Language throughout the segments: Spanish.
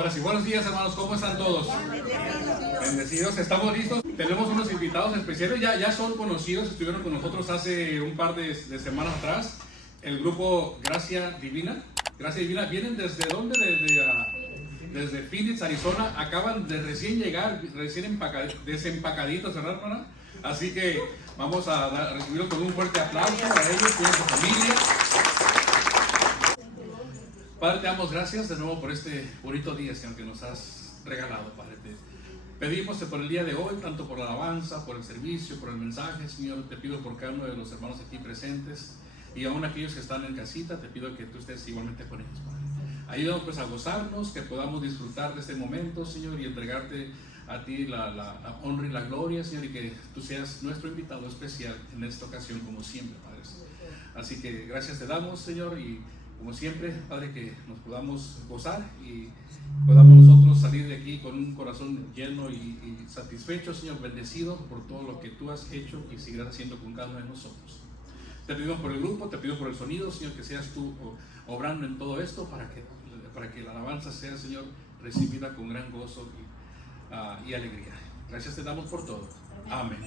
Ahora sí, buenos días hermanos, ¿cómo están todos? Bendecidos, estamos listos. Tenemos unos invitados especiales, ya son conocidos, estuvieron con nosotros hace un par de semanas atrás. El grupo Gracia Divina. ¿Vienen desde dónde? Desde Phoenix, Arizona. Acaban de recién llegar, recién desempacaditos, ¿verdad, hermana? Así que vamos a recibirlos con un fuerte aplauso a ellos y a su familia. Padre, te damos gracias de nuevo por este bonito día, Señor, que nos has regalado, Padre. Te pedimos por el día de hoy, tanto por la alabanza, por el servicio, por el mensaje, Señor. Te pido por cada uno de los hermanos aquí presentes y aún aquellos que están en casita, te pido que tú estés igualmente con ellos, Padre. Ayúdanos pues a gozarnos, que podamos disfrutar de este momento, Señor, y entregarte a ti la honra y la gloria, Señor, y que tú seas nuestro invitado especial en esta ocasión, como siempre, Padre. Así que gracias te damos, Señor, y como siempre, Padre, que nos podamos gozar y podamos nosotros salir de aquí con un corazón lleno y satisfecho, Señor, bendecido por todo lo que tú has hecho y seguirás haciendo con cada uno de nosotros. Te pedimos por el grupo, te pido por el sonido, Señor, que seas tú obrando en todo esto para que la alabanza sea, Señor, recibida con gran gozo y alegría. Gracias te damos por todo. Amén.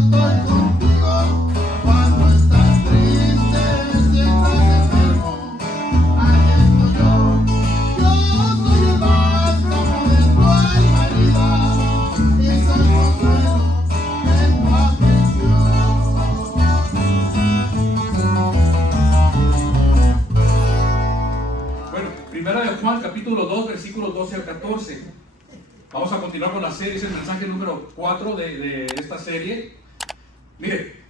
estoy contigo. Cuando estás triste, si estás enfermo, ahí estoy yo. Yo soy el bálsamo de tu alma herida y soy consuelo en tu aflicción. Bueno, primera de Juan, capítulo 2, versículos 12 al 14. Vamos a continuar con la serie, es el mensaje número 4 de esta serie. Mire,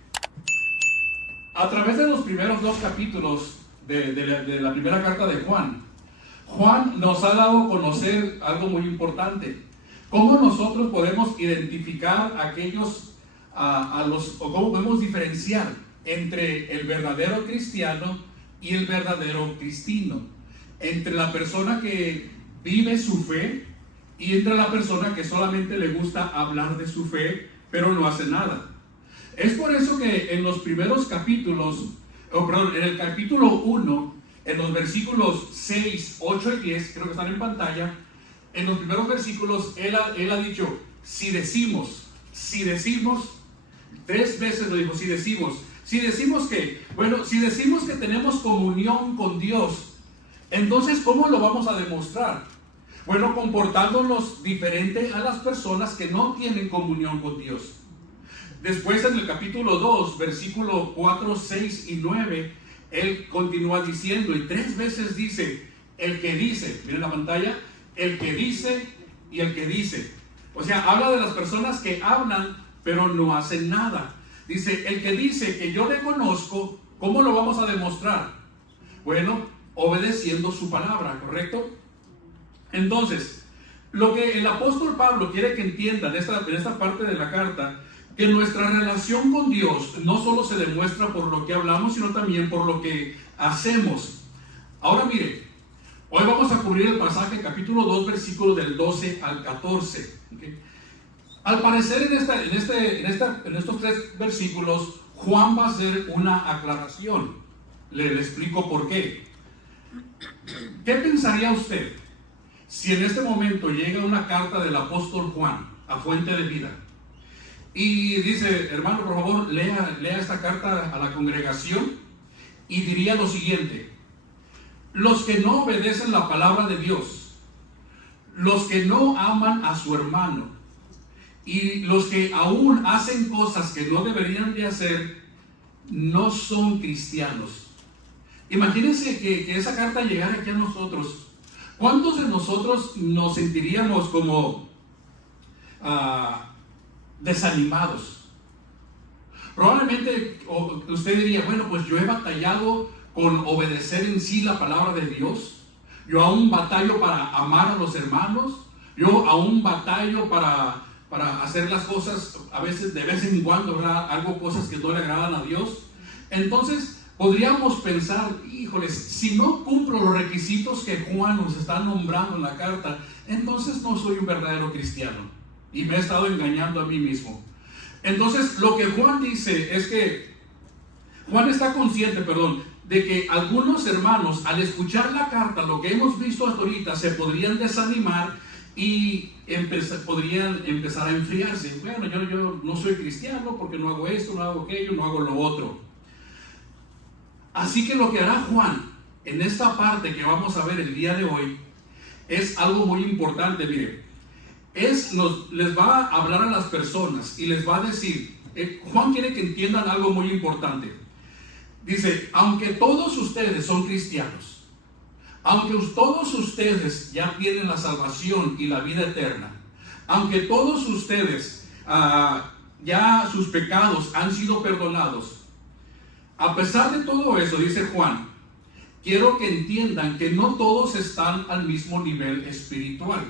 a través de los primeros 2 capítulos de la primera carta de Juan, Juan nos ha dado a conocer algo muy importante. Cómo nosotros podemos identificar aquellos, o cómo podemos diferenciar entre el verdadero cristiano y el verdadero cristino. Entre la persona que vive su fe y entre la persona que solamente le gusta hablar de su fe, pero no hace nada. Es por eso que en los primeros capítulos, en el capítulo 1, en los versículos 6, 8 y 10, creo que están en pantalla, en los primeros versículos, él ha dicho, si decimos, 3 veces lo dijo, si decimos que, bueno, si decimos que tenemos comunión con Dios, entonces, ¿cómo lo vamos a demostrar? Bueno, comportándonos diferente a las personas que no tienen comunión con Dios. Después en el capítulo 2, versículo 4, 6 y 9, él continúa diciendo, y 3 veces dice, el que dice, miren la pantalla, el que dice y el que dice. O sea, habla de las personas que hablan, pero no hacen nada. Dice, el que dice que yo le conozco, ¿cómo lo vamos a demostrar? Bueno, obedeciendo su palabra, ¿correcto? Entonces, lo que el apóstol Pablo quiere que entiendan en esta parte de la carta, que nuestra relación con Dios no solo se demuestra por lo que hablamos, sino también por lo que hacemos. Ahora mire, hoy vamos a cubrir el pasaje capítulo 2, versículo del 12 al 14. ¿Okay? Al parecer en estos 3 versículos, Juan va a hacer una aclaración. Le explico por qué. ¿Qué pensaría usted si en este momento llega una carta del apóstol Juan a Fuente de Vida y dice, hermano, por favor, lea esta carta a la congregación, y diría lo siguiente: los que no obedecen la palabra de Dios, los que no aman a su hermano y los que aún hacen cosas que no deberían de hacer, no son cristianos? Imagínense que esa carta llegara aquí a nosotros. ¿Cuántos de nosotros nos sentiríamos como desanimados? Probablemente usted diría, bueno, pues yo he batallado con obedecer en sí la palabra de Dios. Yo aún batallo para amar a los hermanos. Yo aún batallo para hacer las cosas, a veces, de vez en cuando, ¿verdad? Algo, cosas que no le agradan a Dios. Entonces, podríamos pensar, híjoles, si no cumplo los requisitos que Juan nos está nombrando en la carta, entonces no soy un verdadero cristiano y me he estado engañando a mí mismo. Entonces, lo que Juan dice es que Juan está consciente, de que algunos hermanos, al escuchar la carta, lo que hemos visto hasta ahorita, se podrían desanimar y podrían empezar a enfriarse. Bueno, yo no soy cristiano porque no hago esto, no hago aquello, no hago lo otro. Así que lo que hará Juan en esta parte que vamos a ver el día de hoy es algo muy importante. Mire, les va a hablar a las personas y les va a decir, Juan quiere que entiendan algo muy importante. Dice, aunque todos ustedes son cristianos, aunque todos ustedes ya tienen la salvación y la vida eterna, aunque todos ustedes ya sus pecados han sido perdonados, a pesar de todo eso, dice Juan, quiero que entiendan que no todos están al mismo nivel espiritual.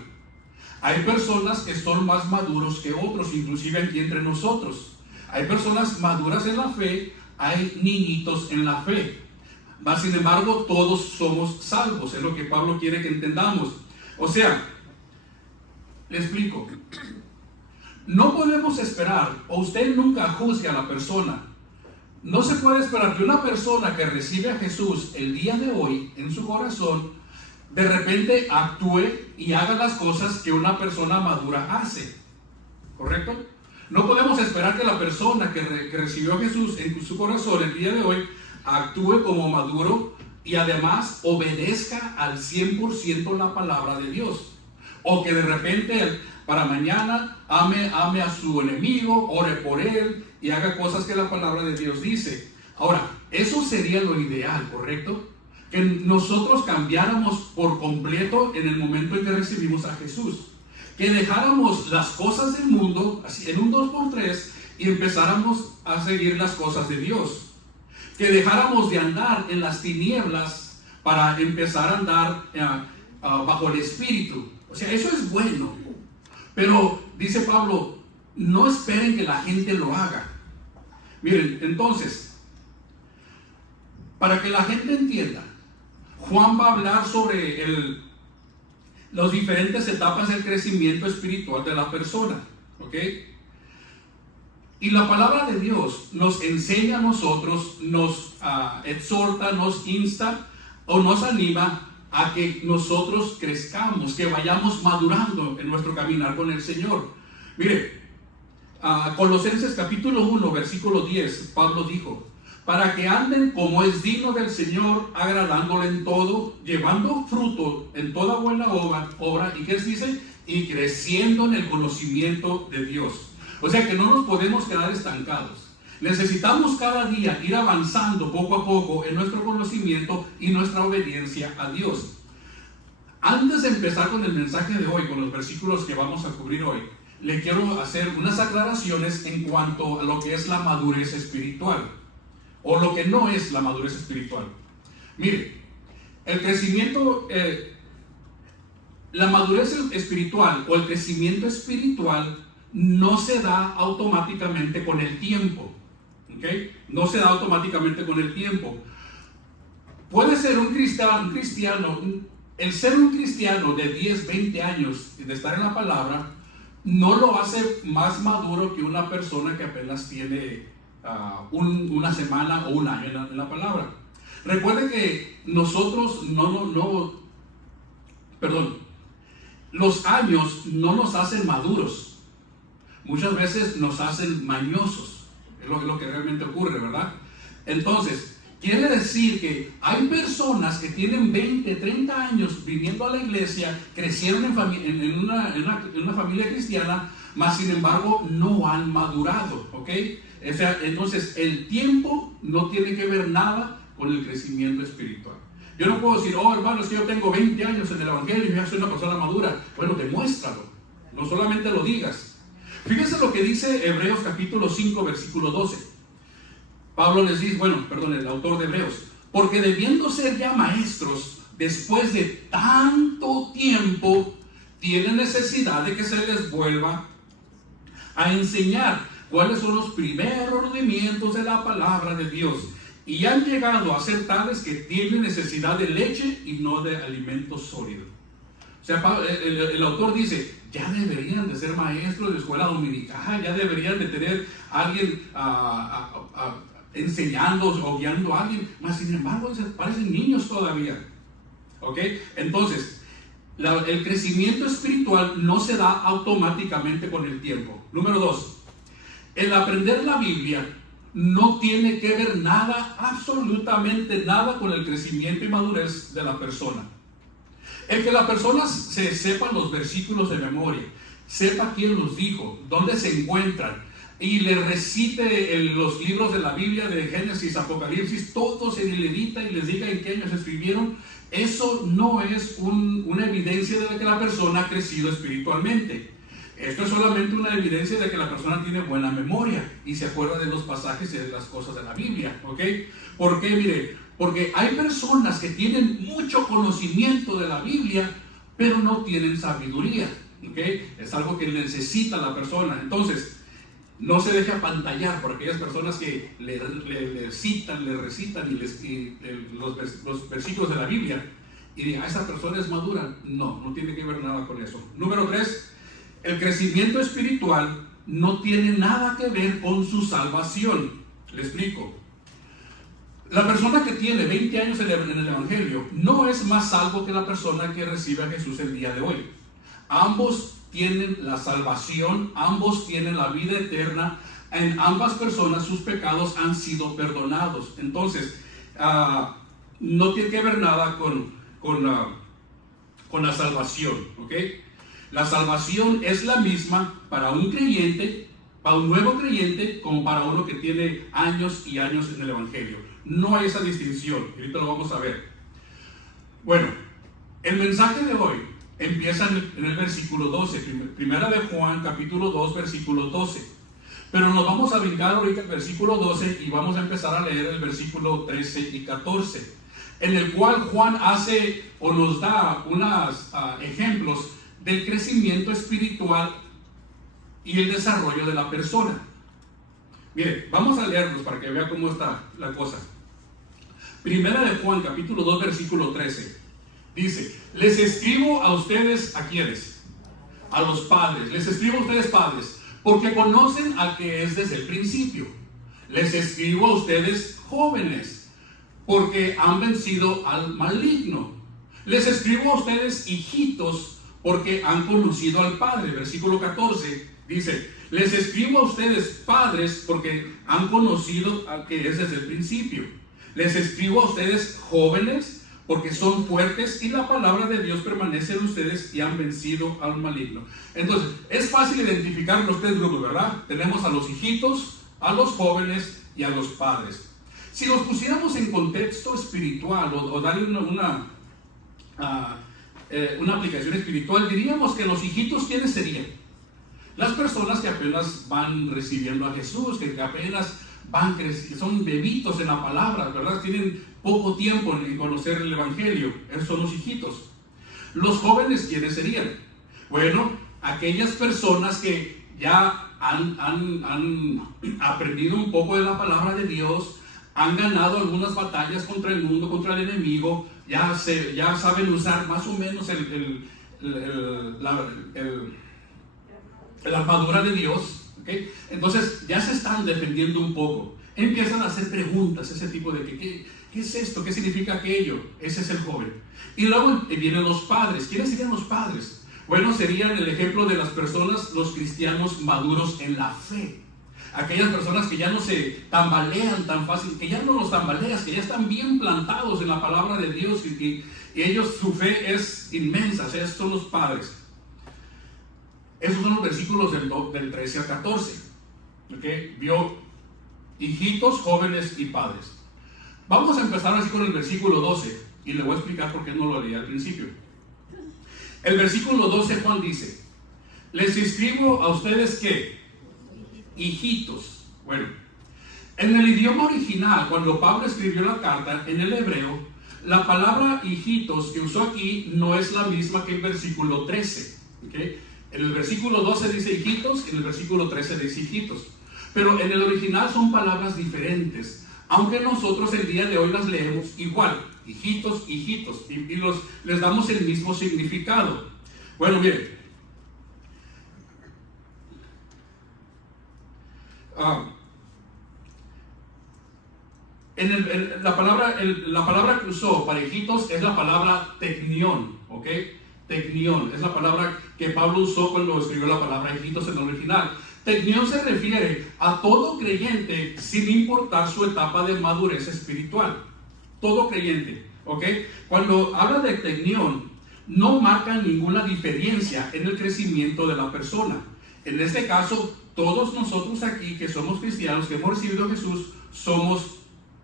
Hay personas que son más maduros que otros, inclusive aquí entre nosotros. Hay personas maduras en la fe, hay niñitos en la fe. Mas, sin embargo, todos somos salvos, es lo que Pablo quiere que entendamos. O sea, le explico. No podemos esperar, o usted nunca juzgue a la persona. No se puede esperar que una persona que recibe a Jesús el día de hoy en su corazón, de repente actúe y haga las cosas que una persona madura hace. ¿Correcto? No podemos esperar que la persona que recibió a Jesús en su corazón el día de hoy actúe como maduro y además obedezca al 100% la palabra de Dios. O que de repente para mañana ame a su enemigo, ore por él y haga cosas que la palabra de Dios dice. Ahora, eso sería lo ideal, ¿correcto? Que nosotros cambiáramos por completo en el momento en que recibimos a Jesús. Que dejáramos las cosas del mundo, así en un 2x3, y empezáramos a seguir las cosas de Dios. Que dejáramos de andar en las tinieblas para empezar a andar bajo el Espíritu. O sea, eso es bueno. Pero, dice Pablo, no esperen que la gente lo haga. Miren, entonces, para que la gente entienda, Juan va a hablar sobre las diferentes etapas del crecimiento espiritual de la persona, ¿ok? Y la palabra de Dios nos enseña a nosotros, nos exhorta, nos insta o nos anima a que nosotros crezcamos, que vayamos madurando en nuestro caminar con el Señor. Mire, Colosenses capítulo 1, versículo 10, Pablo dijo: para que anden como es digno del Señor, agradándole en todo, llevando fruto en toda buena obra, ¿y qué dice? Y creciendo en el conocimiento de Dios. O sea que no nos podemos quedar estancados. Necesitamos cada día ir avanzando poco a poco en nuestro conocimiento y nuestra obediencia a Dios. Antes de empezar con el mensaje de hoy, con los versículos que vamos a cubrir hoy, le quiero hacer unas aclaraciones en cuanto a lo que es la madurez espiritual, o lo que no es la madurez espiritual. Mire, el crecimiento, la madurez espiritual o el crecimiento espiritual no se da automáticamente con el tiempo. ¿Okay? No se da automáticamente con el tiempo. Puede ser un cristiano, el ser un cristiano de 10, 20 años de estar en la palabra, no lo hace más maduro que una persona que apenas tiene una semana o un año en la palabra. Recuerde que nosotros los años no nos hacen maduros, muchas veces nos hacen mañosos. Es lo que realmente ocurre, ¿verdad? Entonces, quiere decir que hay personas que tienen 20, 30 años viniendo a la iglesia, crecieron en una familia cristiana, mas sin embargo no han madurado, ¿ok? O sea, entonces el tiempo no tiene que ver nada con el crecimiento espiritual. Yo no puedo decir, oh hermano, es que yo tengo 20 años en el evangelio y ya soy una persona madura. Bueno, demuéstralo, no solamente lo digas. Fíjense lo que dice Hebreos capítulo 5, versículo 12. Pablo les dice, el autor de Hebreos: porque debiendo ser ya maestros, después de tanto tiempo, tienen necesidad de que se les vuelva a enseñar cuáles son los primeros rudimientos de la palabra de Dios. Y han llegado a ser tales que tienen necesidad de leche y no de alimento sólido. O sea, el autor dice, ya deberían de ser maestros de escuela dominical, ya deberían de tener a alguien enseñando o guiando a alguien, mas sin embargo parecen niños todavía. ¿Ok? Entonces, el crecimiento espiritual no se da automáticamente con el tiempo. Número 2, el aprender la Biblia no tiene que ver nada, absolutamente nada, con el crecimiento y madurez de la persona. El que la persona se sepa los versículos de memoria, sepa quién los dijo, dónde se encuentran, y le recite los libros de la Biblia de Génesis, Apocalipsis, todos en Levítica, y les diga en qué años escribieron, eso no es una evidencia de que la persona ha crecido espiritualmente. Esto es solamente una evidencia de que la persona tiene buena memoria y se acuerda de los pasajes y de las cosas de la Biblia. ¿Ok? ¿Por qué? Mire, porque hay personas que tienen mucho conocimiento de la Biblia, pero no tienen sabiduría. ¿Ok? Es algo que necesita la persona. Entonces, no se deje apantallar por aquellas personas que le recitan los versículos de la Biblia y digan, esa persona es madura. No tiene que ver nada con eso. Número 3, el crecimiento espiritual no tiene nada que ver con su salvación. Le explico. La persona que tiene 20 años en el evangelio no es más salvo que la persona que recibe a Jesús el día de hoy. Ambos tienen la salvación, ambos tienen la vida eterna. En ambas personas sus pecados han sido perdonados. Entonces, no tiene que ver nada con la salvación, ¿ok? La salvación es la misma para un creyente, para un nuevo creyente, como para uno que tiene años y años en el Evangelio. No hay esa distinción. Ahorita lo vamos a ver. Bueno, el mensaje de hoy empieza en el versículo 12, primera de Juan, capítulo 2, versículo 12. Pero nos vamos a brincar ahorita el versículo 12 y vamos a empezar a leer el versículo 13 y 14, en el cual Juan hace o nos da unos ejemplos del crecimiento espiritual y el desarrollo de la persona. Mire, vamos a leerlos para que vea cómo está la cosa. Primera de Juan, capítulo 2, versículo 13. Dice: les escribo a ustedes, ¿a quiénes? A los padres. Les escribo a ustedes, padres, porque conocen al que es desde el principio. Les escribo a ustedes, jóvenes, porque han vencido al maligno. Les escribo a ustedes, hijitos, porque han conocido al Padre. Versículo 14 dice: les escribo a ustedes, padres, porque han conocido al que es desde el principio. Les escribo a ustedes, jóvenes, porque son fuertes y la palabra de Dios permanece en ustedes y han vencido al maligno. Entonces, es fácil identificar los tres grupos, ¿verdad? Tenemos a los hijitos, a los jóvenes y a los padres. Si los pusiéramos en contexto espiritual o darle una aplicación espiritual, diríamos que los hijitos, ¿quiénes serían? Las personas que apenas van recibiendo a Jesús, que apenas van creciendo, son bebitos en la palabra, ¿verdad? Tienen poco tiempo en conocer el Evangelio. Esos son los hijitos. Los jóvenes, ¿quiénes serían? Bueno, aquellas personas que ya han aprendido un poco de la palabra de Dios, han ganado algunas batallas contra el mundo, contra el enemigo, ya saben usar más o menos la armadura de Dios, ¿okay? Entonces ya se están defendiendo un poco, empiezan a hacer preguntas, ese tipo de ¿qué es esto? ¿Qué significa aquello? Ese es el joven. Y luego vienen los padres. ¿Quiénes serían los padres? Bueno, serían el ejemplo de las personas, los cristianos maduros en la fe. Aquellas personas que ya no se tambalean tan fácil, que ya no los tambaleas, que ya están bien plantados en la palabra de Dios y ellos, su fe es inmensa. O sea, esos son los padres. Esos son los versículos del 13 al 14. ¿Okay? Vio hijitos, jóvenes y padres. Vamos a empezar así con el versículo 12 y le voy a explicar por qué no lo leí al principio. El versículo 12, Juan dice: les escribo a ustedes, ¿qué? Hijitos. Bueno, en el idioma original, cuando Pablo escribió la carta en el hebreo, la palabra hijitos que usó aquí no es la misma que el versículo 13. ¿Okay? En el versículo 12 dice hijitos, en el versículo 13 dice hijitos. Pero en el original son palabras diferentes, aunque nosotros el día de hoy las leemos igual, hijitos, hijitos, y les damos el mismo significado. Bueno, miren, la palabra que usó para hijitos es la palabra teknion, ¿ok? Teknion es la palabra que Pablo usó cuando escribió la palabra hijitos en el original. Teknion se refiere a todo creyente sin importar su etapa de madurez espiritual. Todo creyente, ¿ok? Cuando habla de teknion, no marca ninguna diferencia en el crecimiento de la persona. En este caso, todos nosotros aquí que somos cristianos, que hemos recibido a Jesús, somos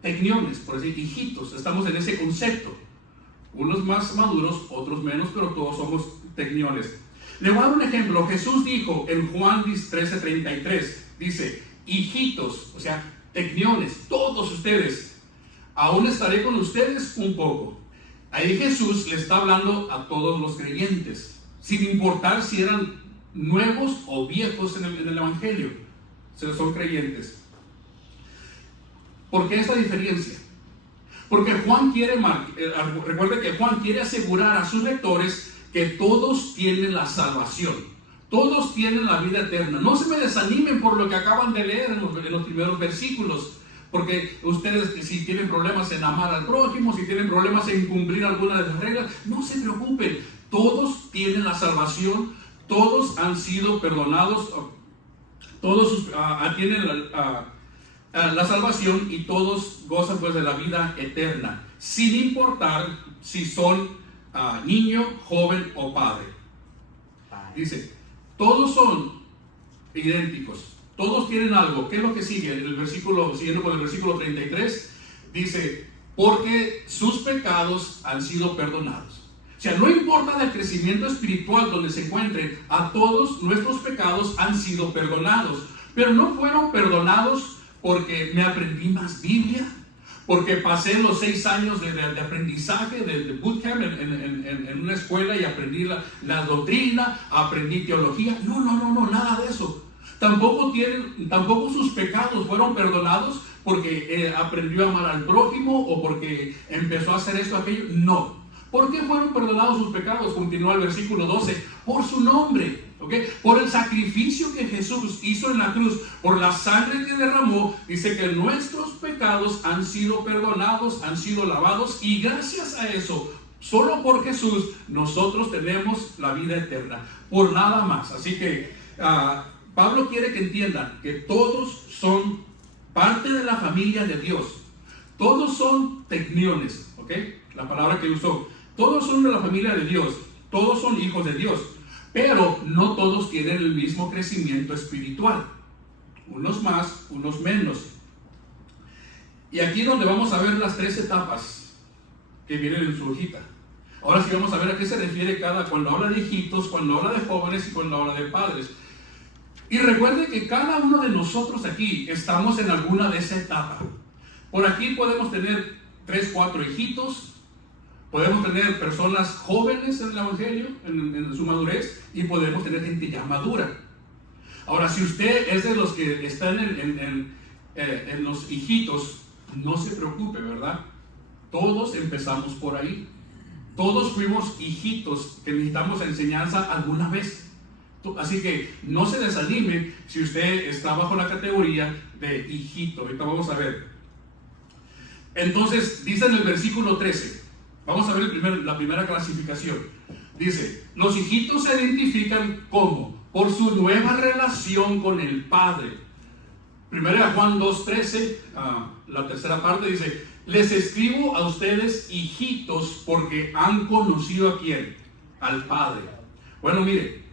tekniones, por decir, hijitos. Estamos en ese concepto. Unos más maduros, otros menos, pero todos somos tekniones. Le voy a dar un ejemplo. Jesús dijo en Juan 13:33, dice, hijitos, o sea, tekniones, todos ustedes, aún estaré con ustedes un poco. Ahí Jesús le está hablando a todos los creyentes, sin importar si eran nuevos o viejos en el Evangelio, son creyentes. ¿Por qué esta diferencia? Porque Juan recuerde que Juan quiere asegurar a sus lectores que todos tienen la salvación, todos tienen la vida eterna. No se me desanimen por lo que acaban de leer en los primeros versículos, porque ustedes, si tienen problemas en amar al prójimo, si tienen problemas en cumplir alguna de las reglas, no se preocupen, todos tienen la salvación, todos han sido perdonados, todos tienen la salvación y todos gozan pues de la vida eterna, sin importar si son niño, joven o padre. Dice, todos son idénticos, todos tienen algo. ¿Qué es lo que sigue? El versículo, siguiendo con el versículo 33, dice, porque sus pecados han sido perdonados. O sea, no importa el crecimiento espiritual donde se encuentren, a todos nuestros pecados han sido perdonados. Pero no fueron perdonados porque me aprendí más Biblia, porque pasé los 6 años de aprendizaje, de bootcamp en una escuela y aprendí la doctrina, aprendí teología. No, nada de eso. Tampoco sus pecados fueron perdonados porque aprendió a amar al prójimo o porque empezó a hacer esto, aquello. No. ¿Por qué fueron perdonados sus pecados? Continúa el versículo 12. Por su nombre, ¿okay? Por el sacrificio que Jesús hizo en la cruz, por la sangre que derramó. Dice que nuestros pecados han sido perdonados, han sido lavados, y gracias a eso, solo por Jesús, nosotros tenemos la vida eterna. Por nada más. Así que Pablo quiere que entiendan que todos son parte de la familia de Dios. Todos son tecniones, ¿ok? La palabra que usó. Todos son de la familia de Dios. Todos son hijos de Dios. Pero no todos tienen el mismo crecimiento espiritual. Unos más, unos menos. Y aquí es donde vamos a ver las 3 etapas que vienen en su hojita. Ahora sí vamos a ver a qué se refiere cuando habla de hijitos, cuando habla de jóvenes y cuando habla de padres. Y recuerde que cada uno de nosotros aquí estamos en alguna de esa etapa. Por aquí podemos tener 3, 4 hijitos. Podemos tener personas jóvenes en el evangelio, en su madurez, y podemos tener gente ya madura. Ahora, si usted es de los que están en los hijitos, no se preocupe, ¿verdad? Todos empezamos por ahí. Todos fuimos hijitos que necesitamos enseñanza alguna vez. Así que no se desanime si usted está bajo la categoría de hijito. Ahorita vamos a ver. Entonces, dice en el versículo 13, vamos a ver la primera clasificación. Dice, los hijitos se identifican como por su nueva relación con el Padre. Primera Juan 2:13, la tercera parte dice, les escribo a ustedes hijitos porque han conocido ¿a quién? Al Padre. Bueno, mire,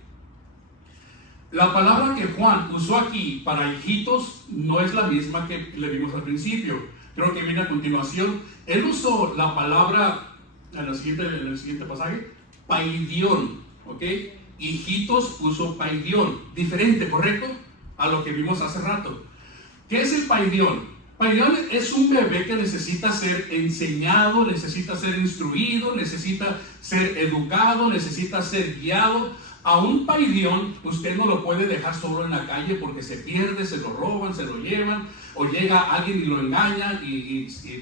la palabra que Juan usó aquí para hijitos no es la misma que le vimos al principio. Creo que viene a continuación. Él usó la palabra en el siguiente pasaje, paidión, ¿ok? Hijitos usó paidión, diferente, ¿correcto? A lo que vimos hace rato. ¿Qué es el paidión? Paidión es un bebé que necesita ser enseñado, necesita ser instruido, necesita ser educado, necesita ser guiado. A un paidión usted no lo puede dejar solo en la calle porque se pierde, se lo roban, se lo llevan, o llega alguien y lo engaña,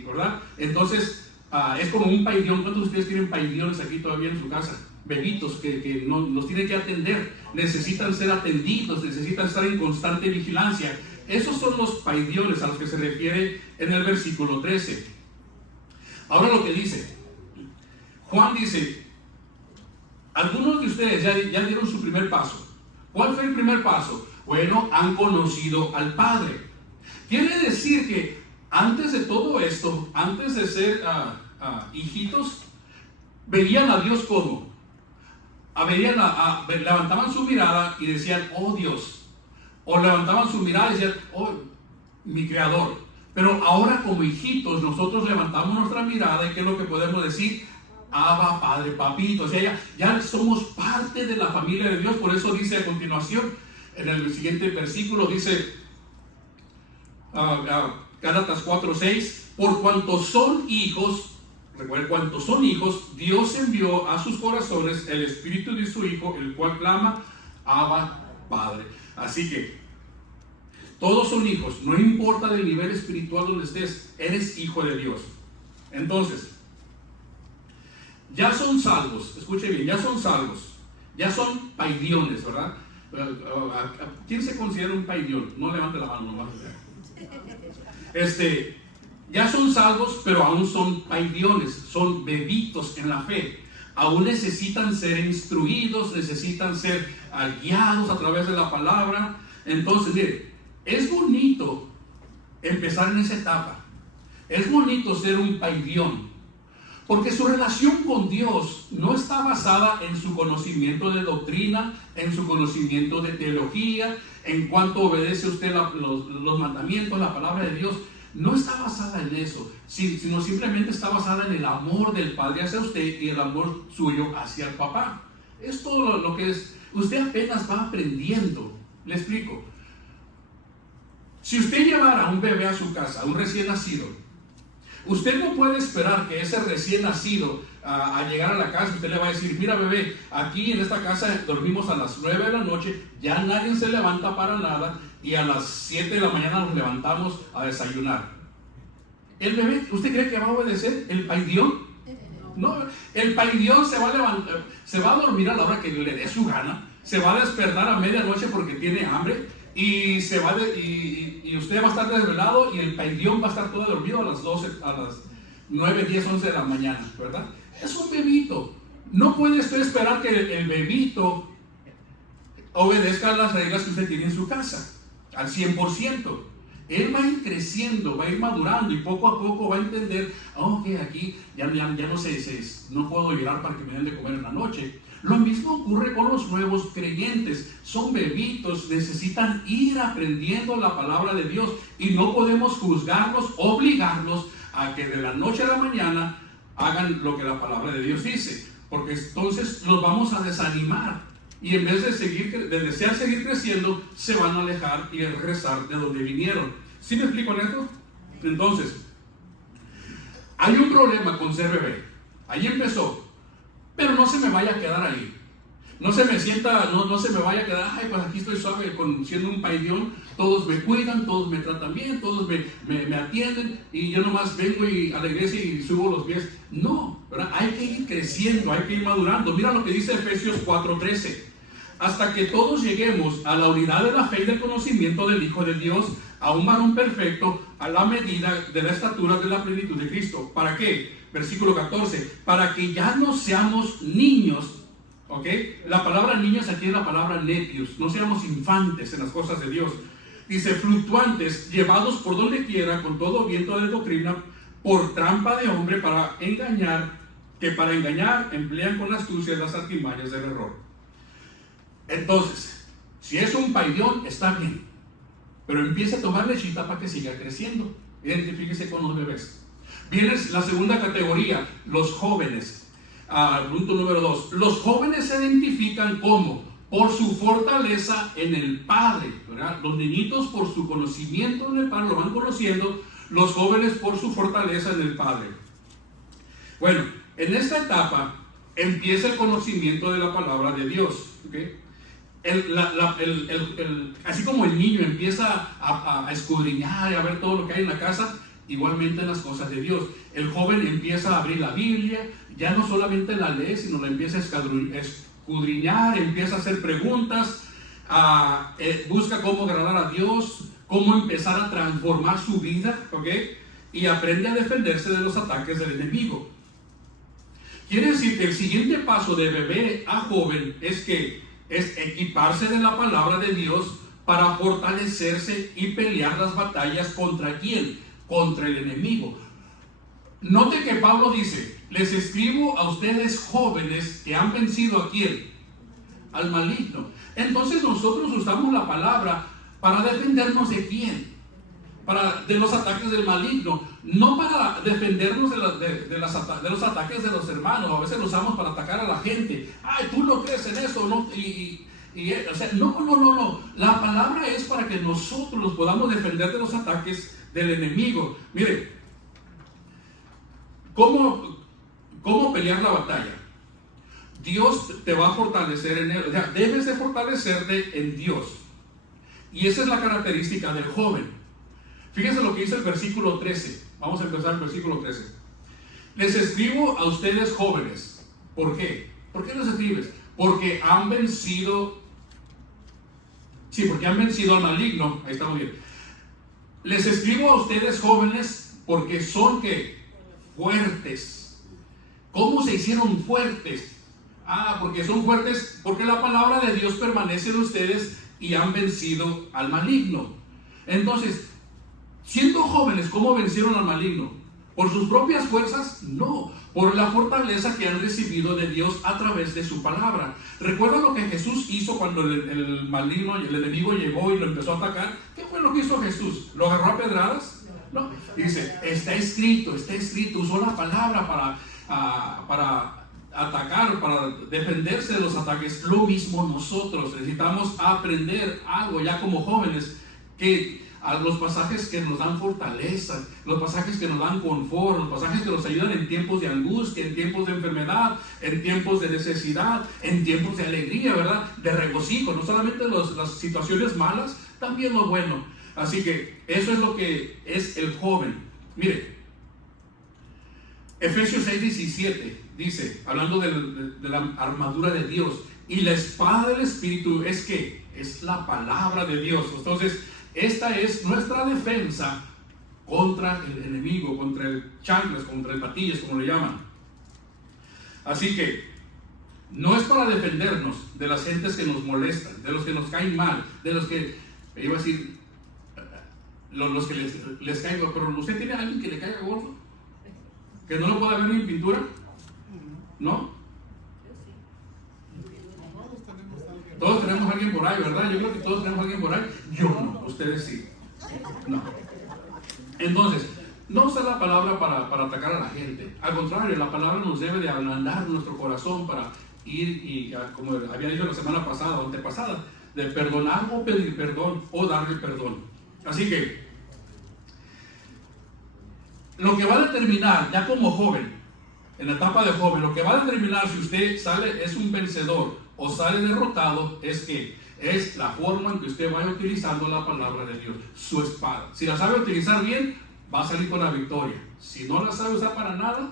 ¿verdad? Entonces, es como un paidión. ¿Cuántos de ustedes tienen paidiones aquí todavía en su casa? Bebitos que los tienen que atender, necesitan ser atendidos, necesitan estar en constante vigilancia. Esos son los paidiones a los que se refiere en el versículo 13. Ahora lo que dice, Juan dice, algunos de ustedes ya dieron su primer paso. ¿Cuál fue el primer paso? Bueno, han conocido al Padre. Quiere decir que antes de todo esto, antes de ser hijitos, veían a Dios como levantaban su mirada y decían, oh Dios, o levantaban su mirada y decían, oh mi Creador. Pero ahora como hijitos nosotros levantamos nuestra mirada y ¿qué es lo que podemos decir? Abba, Padre, Papito. O sea, ya somos parte de la familia de Dios. Por eso dice a continuación, en el siguiente versículo, dice Gálatas 4:6, por cuanto son hijos, recuerden, cuanto son hijos, Dios envió a sus corazones el Espíritu de su Hijo, el cual clama, Abba, Padre. Así que todos son hijos, no importa del nivel espiritual donde estés, eres hijo de Dios. Entonces, ya son salvos, escuche bien, ya son salvos, ya son paidiones, ¿verdad? ¿Quién se considera un paidión? No levante la mano, no. Ya son salvos, pero aún son paidiones, son bebitos en la fe. aún necesitan ser instruidos, necesitan ser guiados a través de la palabra. Entonces, mire, es bonito empezar en esa etapa. Es bonito ser un paidión, porque su relación con Dios no está basada en su conocimiento de doctrina, en su conocimiento de teología, en cuanto obedece usted los mandamientos, la palabra de Dios. No está basada en eso, sino simplemente está basada en el amor del Padre hacia usted y el amor suyo hacia el papá. Es todo lo que es. Usted apenas va aprendiendo. Le explico. Si usted llevara a un bebé a su casa, a un recién nacido, usted no puede esperar que ese recién nacido a llegar a la casa, usted le va a decir: mira bebé, aquí en esta casa dormimos a las 9 de la noche, ya nadie se levanta para nada y a las 7 de la mañana nos levantamos a desayunar. ¿El bebé, usted cree que va a obedecer? ¿El paidión? No, el paidión se va a levantar, se va a dormir a la hora que le dé su gana, se va a despertar a medianoche porque tiene hambre y y usted va a estar desvelado y el paidión va a estar todo dormido a las 12, a las 9, 10, 11 de la mañana, ¿verdad? Es un bebito. No puede usted esperar que el bebito obedezca las reglas que usted tiene en su casa al 100%. Él va a ir creciendo, va a ir madurando y poco a poco va a entender: ok, aquí ya no sé, no puedo llorar para que me den de comer en la noche. Lo mismo ocurre con los nuevos creyentes. Son bebitos, necesitan ir aprendiendo la palabra de Dios y no podemos juzgarlos, obligarlos a que de la noche a la mañana hagan lo que la palabra de Dios dice, porque entonces los vamos a desanimar y en vez de desear seguir creciendo, se van a alejar y a regresar de donde vinieron. ¿Sí me explico en esto? Entonces, hay un problema con ser bebé. Ahí empezó. Pero no se me vaya a quedar ahí. No se me vaya a quedar: ay, pues aquí estoy suave siendo un paidión. Todos me cuidan, todos me tratan bien, todos me atienden y yo nomás vengo a la iglesia y subo los pies. No, ¿verdad? Hay que ir creciendo, hay que ir madurando. Mira lo que dice Efesios 4:13. Hasta que todos lleguemos a la unidad de la fe y del conocimiento del Hijo de Dios, a un varón perfecto, a la medida de la estatura de la plenitud de Cristo. ¿Para qué? Versículo 14, para que ya no seamos niños, ¿ok? La palabra niños aquí es la palabra nepios, no seamos infantes en las cosas de Dios. Dice: fluctuantes, llevados por donde quiera, con todo viento de doctrina, por trampa de hombre para engañar, que para engañar emplean con astucia las artimañas del error. Entonces, si es un paidión, está bien, pero empieza a tomar lechita para que siga creciendo. Identifíquese con los bebés. Viene la segunda categoría, los jóvenes. Punto número 2. Los jóvenes se identifican como por su fortaleza en el Padre, ¿verdad? Los niñitos por su conocimiento en el Padre lo van conociendo, los jóvenes por su fortaleza en el Padre. Bueno, en esta etapa empieza el conocimiento de la palabra de Dios, ¿okay? Así como el niño empieza a escudriñar y a ver todo lo que hay en la casa, igualmente en las cosas de Dios. El joven empieza a abrir la Biblia, ya no solamente la lee, sino la empieza a escudriñar, empieza a hacer preguntas, busca cómo agradar a Dios, cómo empezar a transformar su vida, ¿ok? Y aprende a defenderse de los ataques del enemigo. Quiere decir que el siguiente paso de bebé a joven es equiparse de la palabra de Dios para fortalecerse y pelear las batallas. ¿Contra quién? Contra el enemigo. Note que Pablo dice: les escribo a ustedes jóvenes que han vencido ¿a quién? Al maligno. Entonces nosotros usamos la palabra para defendernos ¿de quién? De los ataques del maligno, no para defendernos de los ataques de los hermanos. A veces lo usamos para atacar a la gente. Ay, tú no crees en eso, ¿no? O sea, no. La palabra es para que nosotros nos podamos defender de los ataques del enemigo. Mire, ¿cómo pelear la batalla? Dios te va a fortalecer en él. O sea, debes de fortalecerte en Dios. Y esa es la característica del joven. Fíjense lo que dice el versículo 13. Vamos a empezar el versículo 13. Les escribo a ustedes jóvenes. ¿Por qué? ¿Por qué les escribes? Porque han vencido. Sí, porque han vencido al maligno. Ahí estamos bien. Les escribo a ustedes jóvenes porque son ¿qué? Fuertes ¿Cómo se hicieron fuertes? Porque son fuertes porque la palabra de Dios permanece en ustedes y han vencido al maligno. Entonces, siendo jóvenes, ¿cómo vencieron al maligno? ¿Por sus propias fuerzas? No, por la fortaleza que han recibido de Dios a través de su palabra. ¿Recuerda lo que Jesús hizo cuando el maligno, el enemigo llegó y lo empezó a atacar? ¿Qué fue lo que hizo Jesús? ¿Lo agarró a pedradas? No, dice, está escrito, usó la palabra para atacar, para defenderse de los ataques. Lo mismo nosotros necesitamos aprender algo ya como jóvenes, que a los pasajes que nos dan fortaleza, los pasajes que nos dan confort, los pasajes que nos ayudan en tiempos de angustia, en tiempos de enfermedad, en tiempos de necesidad, en tiempos de alegría, ¿verdad? De regocijo, no solamente las situaciones malas, también lo bueno. Así que eso es lo que es el joven. Mire, Efesios 6:17 dice, hablando de la armadura de Dios, y la espada del Espíritu es que es la palabra de Dios. Entonces, esta es nuestra defensa contra el enemigo, contra el chanclas, contra el patillas, como le llaman. Así que no es para defendernos de las gentes que nos molestan, de los que nos caen mal, de los que, iba a decir, los que les caen gordo. Pero ¿usted tiene a alguien que le caiga gordo? ¿Que no lo pueda ver ni en pintura? ¿No? Todos tenemos a alguien por ahí, ¿verdad? Yo creo que todos tenemos a alguien por ahí. Yo no, ustedes sí. No. Entonces, no usa la palabra para atacar a la gente. Al contrario, la palabra nos debe de ablandar nuestro corazón para ir y, como había dicho la semana pasada o antepasada, de perdonar o pedir perdón o darle perdón. Así que, lo que va a determinar, ya como joven, en la etapa de joven, lo que va a determinar si usted sale, es un vencedor o sale derrotado, es que es la forma en que usted vaya utilizando la palabra de Dios, su espada. Si la sabe utilizar bien, va a salir con la victoria. Si no la sabe usar para nada,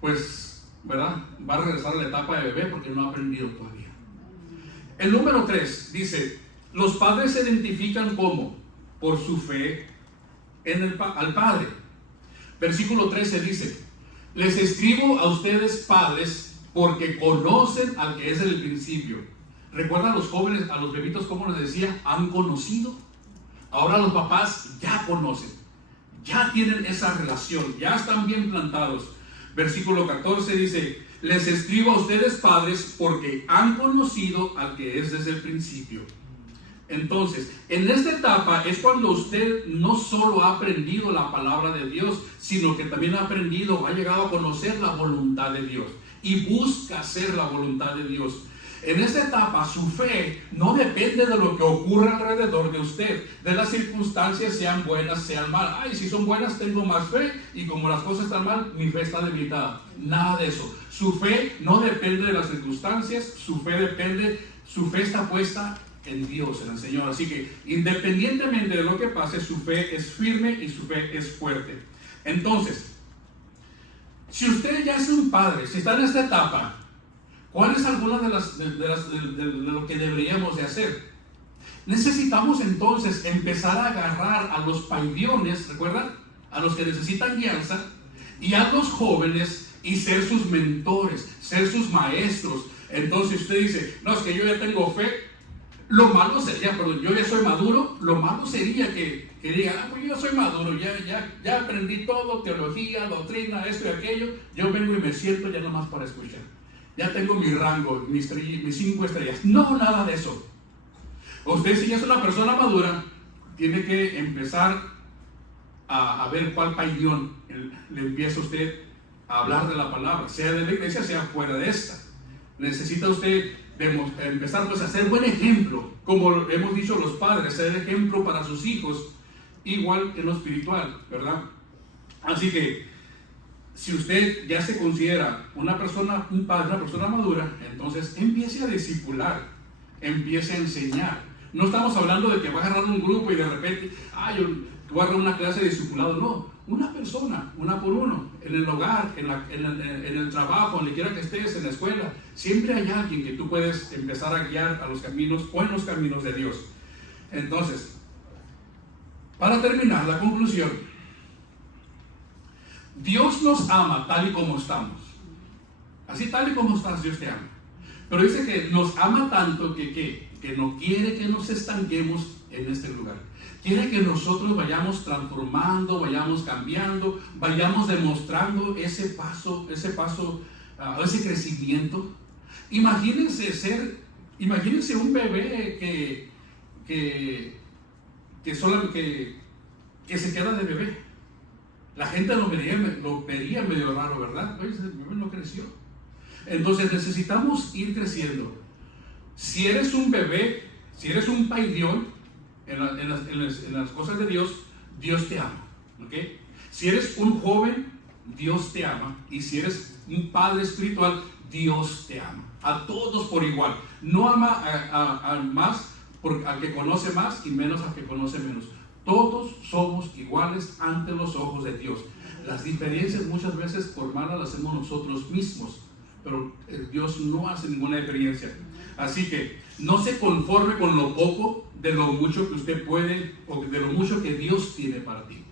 pues, ¿verdad? Va a regresar a la etapa de bebé porque no ha aprendido todavía. El número 3 dice, los padres se identifican como por su fe al Padre. Versículo 13 dice, les escribo a ustedes padres porque conocen al que es el principio. ¿Recuerdan a los jóvenes, a los bebitos, como les decía? Han conocido. Ahora los papás ya conocen, ya tienen esa relación, ya están bien plantados. Versículo 14 dice, les escribo a ustedes padres porque han conocido al que es desde el principio. Entonces, en esta etapa es cuando usted no solo ha aprendido la palabra de Dios, sino que también ha aprendido, ha llegado a conocer la voluntad de Dios y busca hacer la voluntad de Dios. En esta etapa su fe no depende de lo que ocurre alrededor de usted, de las circunstancias, sean buenas, sean malas. Ay, si son buenas tengo más fe, y como las cosas están mal, mi fe está debilitada. Nada de eso. Su fe no depende de las circunstancias, su fe está puesta en Dios, en el Señor. Así que independientemente de lo que pase, su fe es firme y su fe es fuerte. Entonces, si usted ya es un padre, si está en esta etapa, ¿cuáles algunas de lo que deberíamos de hacer? Necesitamos entonces empezar a agarrar a los paidiones, ¿recuerdan? A los que necesitan guianza, y a los jóvenes, y ser sus mentores, ser sus maestros. Entonces usted dice, no, es que yo ya tengo fe. Lo malo sería, pero yo ya soy maduro, lo malo sería que diga, pues yo soy maduro, ya aprendí todo, teología, doctrina, esto y aquello, yo vengo y me siento ya nomás para escuchar. Ya tengo mi rango, mis 5 estrellas. No, nada de eso. Usted, si ya es una persona madura, tiene que empezar a ver cuál paidión le empieza usted a hablar de la palabra, sea de la iglesia, sea fuera de esta. Necesita usted empezar pues a ser buen ejemplo, como hemos dicho los padres, ser ejemplo para sus hijos, igual en lo espiritual, ¿verdad? Así que si usted ya se considera una persona, un padre, una persona madura, entonces empiece a discipular, empiece a enseñar. No estamos hablando de que va a agarrar un grupo y de repente, yo voy a agarrar una clase de discipulado. No, una persona, una por uno, en el hogar, en el trabajo, donde quiera que estés, en la escuela. Siempre hay alguien que tú puedes empezar a guiar a los caminos o en los caminos de Dios. Entonces, para terminar, la conclusión. Dios nos ama tal y como estamos. Así tal y como estás, Dios te ama. Pero dice que nos ama tanto que no quiere que nos estanquemos en este lugar. Quiere que nosotros vayamos transformando, vayamos cambiando, vayamos demostrando ese crecimiento. Imagínense un bebé que se queda de bebé. La gente lo vería medio raro, ¿verdad? Oye, ese bebé no creció. Entonces necesitamos ir creciendo. Si eres un bebé, si eres un paidión en las cosas de Dios, Dios te ama, ¿ok? Si eres un joven, Dios te ama. Y si eres un padre espiritual, Dios te ama. A todos por igual. No ama al que conoce más y menos al que conoce menos. Todos somos iguales ante los ojos de Dios. Las diferencias muchas veces por malas las hacemos nosotros mismos, pero Dios no hace ninguna diferencia. Así que no se conforme con lo poco, de lo mucho que usted puede, o de lo mucho que Dios tiene para ti.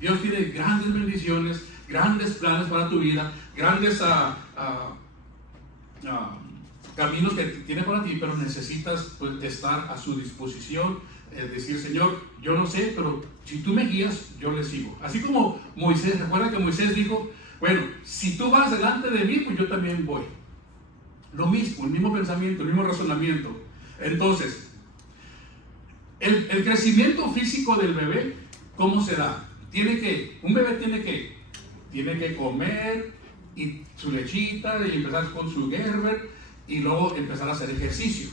Dios tiene grandes bendiciones, grandes planes para tu vida, grandes caminos que tiene para ti, pero necesitas pues, estar a su disposición, decir, Señor, yo no sé, pero si tú me guías, yo le sigo. Así como Moisés, recuerda que Moisés dijo, bueno, si tú vas delante de mí, pues yo también voy. Lo mismo, el mismo pensamiento, el mismo razonamiento. Entonces, el crecimiento físico del bebé, ¿cómo se da? Un bebé tiene que comer y su lechita y empezar con su Gerber y luego empezar a hacer ejercicio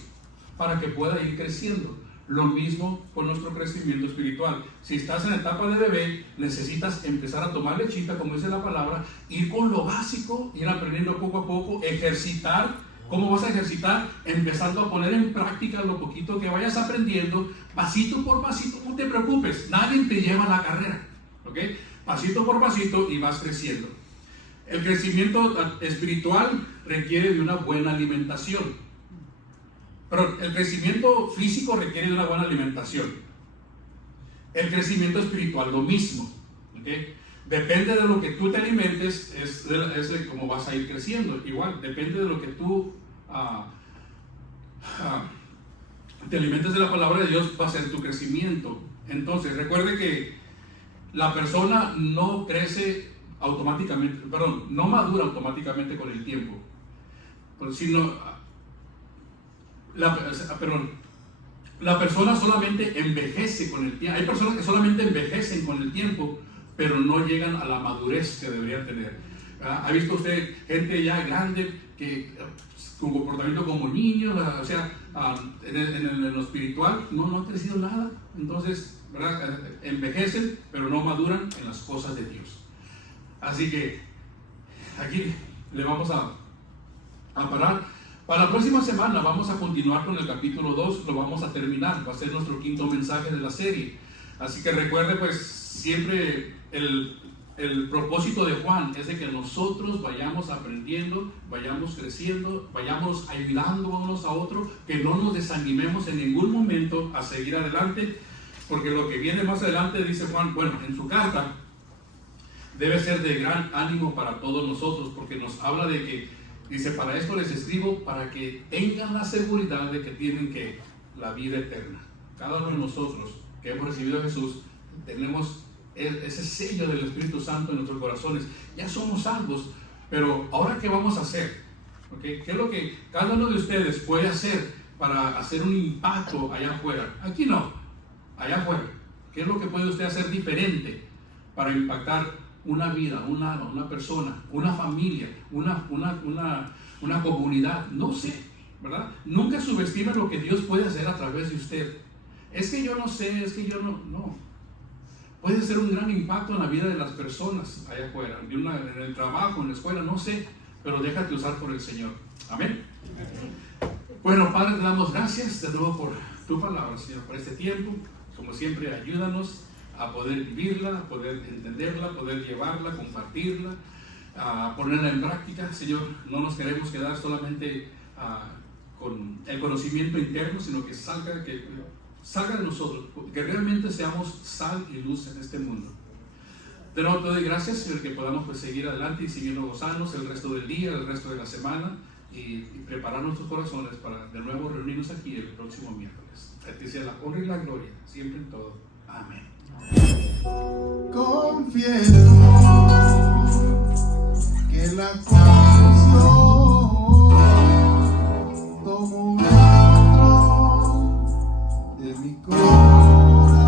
para que pueda ir creciendo. Lo mismo con nuestro crecimiento espiritual. Si estás en la etapa de bebé, necesitas empezar a tomar lechita, como dice la palabra, ir con lo básico, ir aprendiendo poco a poco, ejercitar. ¿Cómo vas a ejercitar? Empezando a poner en práctica lo poquito que vayas aprendiendo, pasito por pasito. No te preocupes, nadie te lleva a la carrera, ¿ok? Pasito por pasito y vas creciendo. El crecimiento espiritual requiere de una buena alimentación. Pero el crecimiento físico requiere de una buena alimentación. El crecimiento espiritual, lo mismo, ¿ok? Depende de lo que tú te alimentes, es como vas a ir creciendo. Igual, depende de lo que tú te alimentes de la palabra de Dios, va a ser tu crecimiento. Entonces, recuerde que la persona no crece automáticamente, no madura automáticamente con el tiempo, sino la persona solamente envejece con el tiempo. Hay personas que solamente envejecen con el tiempo, pero no llegan a la madurez que deberían tener. ¿Ha visto usted gente ya grande que con comportamiento como niños, o sea, en lo espiritual no ha crecido nada? Entonces, ¿verdad? Envejecen, pero no maduran en las cosas de Dios. Así que aquí le vamos a parar. Para la próxima semana vamos a continuar con el capítulo 2, lo vamos a terminar, va a ser nuestro quinto mensaje de la serie. Así que recuerde, pues, siempre el propósito de Juan es de que nosotros vayamos aprendiendo, vayamos creciendo, vayamos ayudando unos a otros, que no nos desanimemos en ningún momento a seguir adelante, porque lo que viene más adelante, dice Juan, bueno, en su carta, debe ser de gran ánimo para todos nosotros, porque nos habla de que, dice, para esto les escribo, para que tengan la seguridad de que tienen la vida eterna. Cada uno de nosotros que hemos recibido a Jesús, tenemos ese sello del Espíritu Santo en nuestros corazones. Ya somos salvos, pero ahora ¿qué vamos a hacer? ¿Okay? ¿Qué es lo que cada uno de ustedes puede hacer para hacer un impacto allá afuera? Aquí no, allá afuera. ¿Qué es lo que puede usted hacer diferente para impactar una vida, un alma, una persona, una familia, una comunidad? No sé, ¿verdad? Nunca subestime lo que Dios puede hacer a través de usted. Es que yo no sé, es que yo no. Puede ser un gran impacto en la vida de las personas allá afuera, en el trabajo, en la escuela, no sé, pero déjate usar por el Señor. Amén. Bueno, Padre, te damos gracias de nuevo por tu palabra, Señor, por este tiempo. Como siempre, ayúdanos a poder vivirla, a poder entenderla, a poder llevarla, compartirla, a ponerla en práctica. Señor, no nos queremos quedar solamente con el conocimiento interno, sino que salga de nosotros, que realmente seamos sal y luz en este mundo. De nuevo te doy gracias, Señor, que podamos pues, seguir adelante y seguirnos gozarnos el resto del día, el resto de la semana y preparar nuestros corazones para de nuevo reunirnos aquí el próximo miércoles. A ti sea la honra y la gloria, siempre en todo. Amén. Confieso que la canción tomó un control de mi corazón.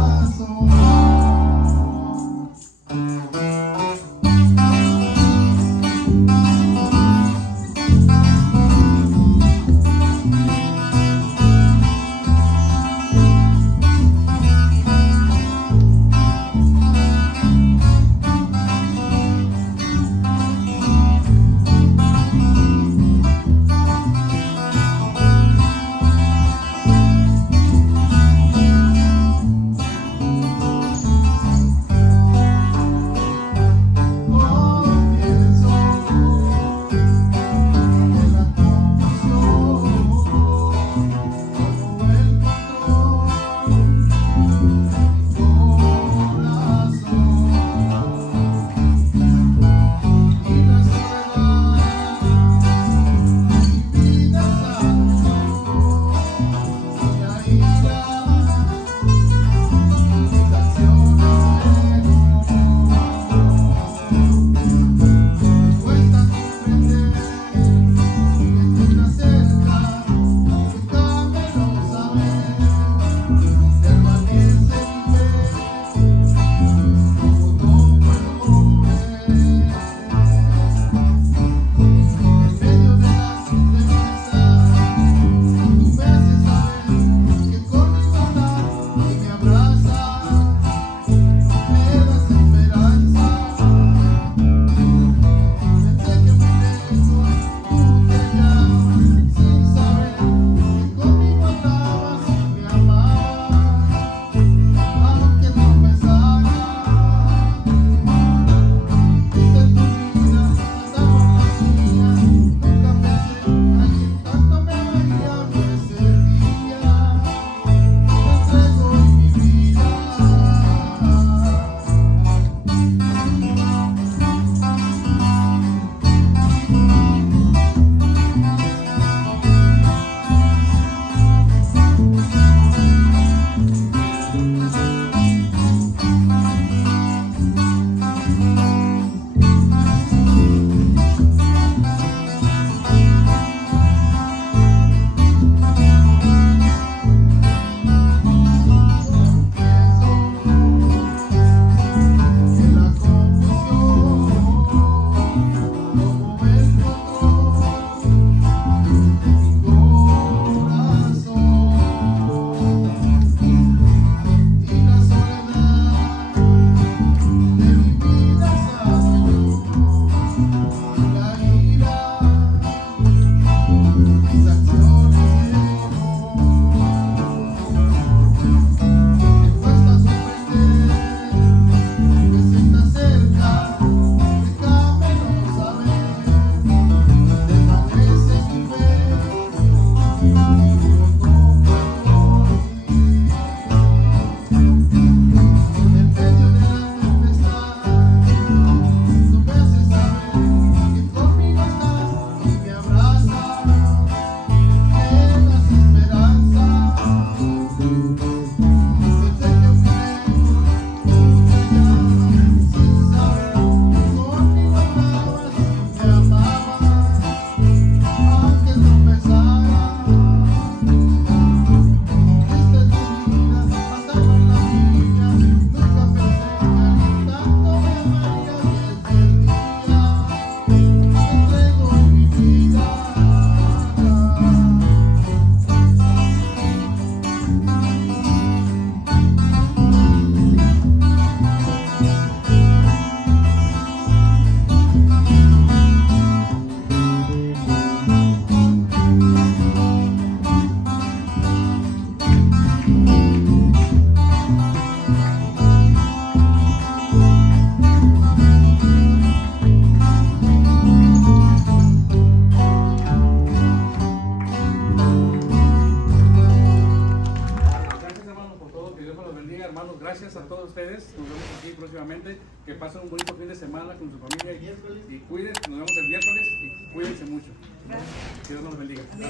Gracias a todos ustedes. Nos vemos aquí próximamente. próximamente. Que pasen un bonito fin de semana con su familia y cuídense. Nos vemos el miércoles y cuídense mucho. Gracias. Que Dios nos bendiga. Amén.